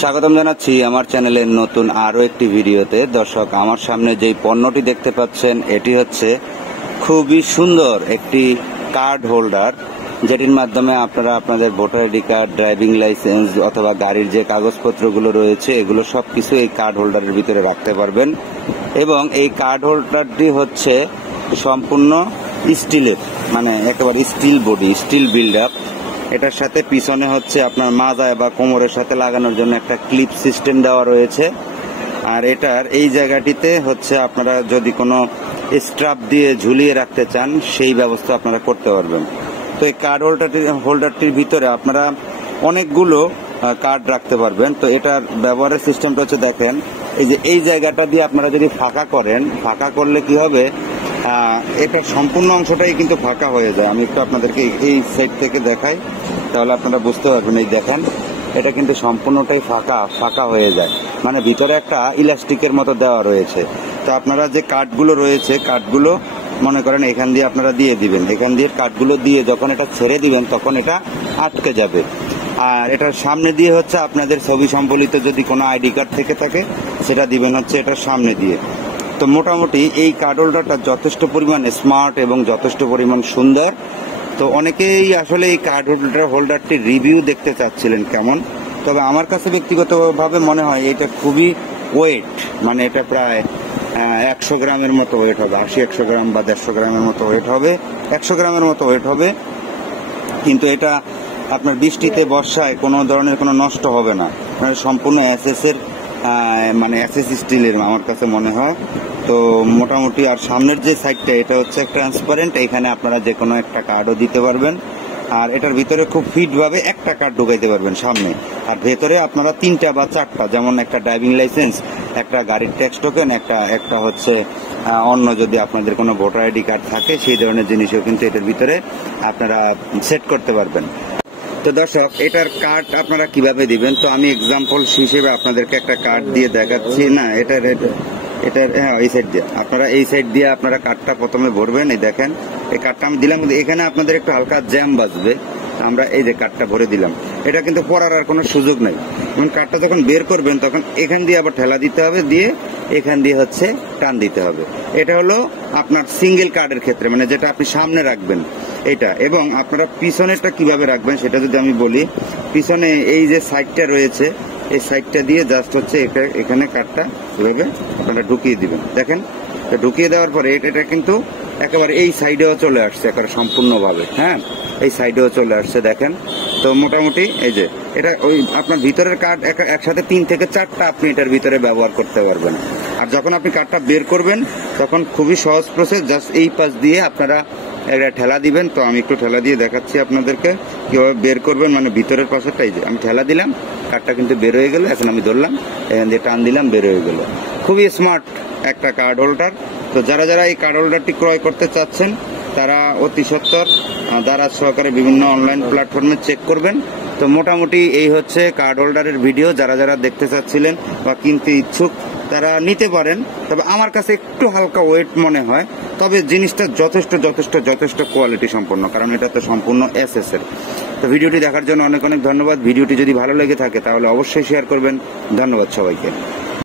স্বাগতম জানাচ্ছি আমার চ্যানেলের নতুন আরো একটি ভিডিওতে। দর্শক, আমার সামনে যে পণ্যটি দেখতে পাচ্ছেন এটি হচ্ছে খুবই সুন্দর একটি কার্ড হোল্ডার, যেটির মাধ্যমে আপনারা আপনাদের voter ID card, driving licence অথবা গাড়ির যে কাগজপত্রগুলো রয়েছে এগুলো সবকিছু এই কার্ড হোল্ডারের ভিতরে রাখতে পারবেন। এবং এই কার্ড হোল্ডারটি হচ্ছে সম্পূর্ণ স্টিলের, মানে একেবারে steel body, steel build up. এটার সাথে পিছনে হচ্ছে আপনার মাজায় বা কোমরের সাথে লাগানোর জন্য একটা ক্লিপ সিস্টেম দেওয়া রয়েছে। আর এটার এই জায়গাটিতে হচ্ছে আপনারা যদি কোনো স্ট্রাপ দিয়ে ঝুলিয়ে রাখতে চান সেই ব্যবস্থা আপনারা করতে পারবেন। তো এই কার্ড হোল্ডারটির ভিতরে আপনারা অনেকগুলো কার্ড রাখতে পারবেন। তো এটার ব্যবহারের সিস্টেমটা হচ্ছে দেখেন, এই যে এই জায়গাটা দিয়ে আপনারা যদি ফাঁকা করেন, ফাঁকা করলে কি হবে, এটার সম্পূর্ণ অংশটাই কিন্তু ফাঁকা হয়ে যায়। আমি একটু আপনাদেরকে এই সাইড থেকে দেখাই, তাহলে আপনারা বুঝতে পারবেন। এই দেখেন, এটা কিন্তু সম্পূর্ণটাই ফাঁকা হয়ে যায়, মানে ভিতরে একটা ইলাস্টিকের মতো দেওয়া রয়েছে। তো আপনারা যে কার্ডগুলো রয়েছে, কার্ডগুলো মনে করেন এখান দিয়ে আপনারা দিয়ে দিবেন, এখান দিয়ে কার্ডগুলো দিয়ে যখন এটা ছেড়ে দিবেন তখন এটা আটকে যাবে। আর এটার সামনে দিয়ে হচ্ছে আপনাদের ছবি সম্বলিত যদি কোনো আইডি কার্ড থেকে থাকে সেটা দিবেন হচ্ছে এটার সামনে দিয়ে। তো মোটামুটি এই কার্ড হোল্ডারটা যথেষ্ট পরিমাণ স্মার্ট এবং যথেষ্ট পরিমাণ সুন্দর। তো অনেকেই আসলে এই কার্ড হোল্ডারটির রিভিউ দেখতে চাচ্ছিলেন কেমন। তবে আমার কাছে ব্যক্তিগতভাবে মনে হয় এটা খুবই ওয়েট, মানে এটা প্রায় 100 গ্রামের মতো ওয়েট হবে, 80-100 গ্রাম বা 150 গ্রামের মতো ওয়েট হবে, 100 গ্রামের মতো ওয়েট হবে। কিন্তু এটা আপনার বৃষ্টিতে, বর্ষায় কোনো ধরনের কোনো নষ্ট হবে না, মানে সম্পূর্ণ এসএস স্টিলের আমার কাছে মনে হয়। তো মোটামুটি আর সামনের যে সাইডটা এটা হচ্ছে ট্রান্সপারেন্ট, এখানে আপনারা যে কোনো একটা কার্ডও দিতে পারবেন। আর এটার ভিতরে খুব ফিট ভাবে একটা কার্ড ঢুকাইতে পারবেন সামনে। আর ভেতরে আপনারা 3টা বা 4টা, যেমন একটা ড্রাইভিং লাইসেন্স, একটা গাড়ির ট্যাক্স টোকেন, একটা হচ্ছে অন্য যদি আপনাদের কোনো ভোটার আইডি কার্ড থাকে সেই ধরনের জিনিসও কিন্তু এটার ভিতরে আপনারা সেট করতে পারবেন। তো দর্শক, এটার কার্ড আপনারা কিভাবে দিবেন, তো আমি এক্সাম্পল হিসেবে আপনাদেরকে একটা কার্ড দিয়ে দেখাচ্ছি। না, এটার হ্যাঁ, এই সাইড দিয়ে আপনারা, এই সাইড দিয়ে আপনারা কার্ডটা প্রথমে ভরবেন। এই দেখেন, এই কার্ডটা আমি দিলাম, এখানে আপনাদের একটু হালকা জ্যাম বাজবে। আমরা এই যে কার্ডটা ভরে দিলাম, এটা কিন্তু পড়ার আর কোনো সুযোগ নেই। কার্ডটা যখন বের করবেন তখন এখান দিয়ে আবার ঠেলা দিতে হবে, দিয়ে এখান দিয়ে হচ্ছে টান দিতে হবে। এটা হলো আপনার সিঙ্গেল কার্ডের ক্ষেত্রে, মানে যেটা আপনি সামনে রাখবেন এটা। এবং আপনারা পিছনেরটা কিভাবে রাখবেন সেটা যদি আমি বলি, পিছনে এই যে সাইডটা রয়েছে, এই সাইডটা দিয়ে জাস্ট হচ্ছে এখানে কার্ডটা এভাবে আপনারা ঢুকিয়ে দিবেন। দেখেন, ঢুকিয়ে দেওয়ার পরে এটা কিন্তু একেবারে এই সাইডেও চলে আসছে, একেবারে সম্পূর্ণভাবে। হ্যাঁ, এই সাইডেও চলে আসছে, দেখেন। তো মোটামুটি এই যে এটা ওই আপনার ভিতরের কার্ড একসাথে 3 থেকে 4টা আপনি এটার ভিতরে ব্যবহার করতে পারবেন। আর যখন আপনি কার্ডটা বের করবেন তখন খুবই সহজ প্রসেস, জাস্ট এই পাশ দিয়ে আপনারা একটা ঠেলা দিবেন। তো আমি একটু ঠেলা দিয়ে দেখাচ্ছি আপনাদেরকে কিভাবে বের করবেন, মানে ভিতরের পাশেরটা। এই যে আমি ঠেলা দিলাম, কার্ডটা কিন্তু বের হয়ে গেল। এখন আমি ধরলাম, এখান দিয়ে টান দিলাম, বের হয়ে গেল। খুবই স্মার্ট একটা কার্ড হোল্ডার। তো যারা এই কার্ড হোল্ডারটি ক্রয় করতে চাচ্ছেন তারা অতি সত্বর দারাজ সহকারে বিভিন্ন অনলাইন প্ল্যাটফর্মে চেক করবেন। তো মোটামুটি এই হচ্ছে কার্ড হোল্ডারের ভিডিও। যারা দেখতে চাচ্ছিলেন বা কিনতে ইচ্ছুক তারা নিতে পারেন। তবে আমার কাছে একটু হালকা ওয়েট মনে হয়, তবে জিনিসটা যথেষ্ট কোয়ালিটি সম্পন্ন, কারণ এটা তো সম্পূর্ণ এসএস এর। তো ভিডিওটি দেখার জন্য অনেক ধন্যবাদ। ভিডিওটি যদি ভালো লেগে থাকে তাহলে অবশ্যই শেয়ার করবেন। ধন্যবাদ সবাইকে।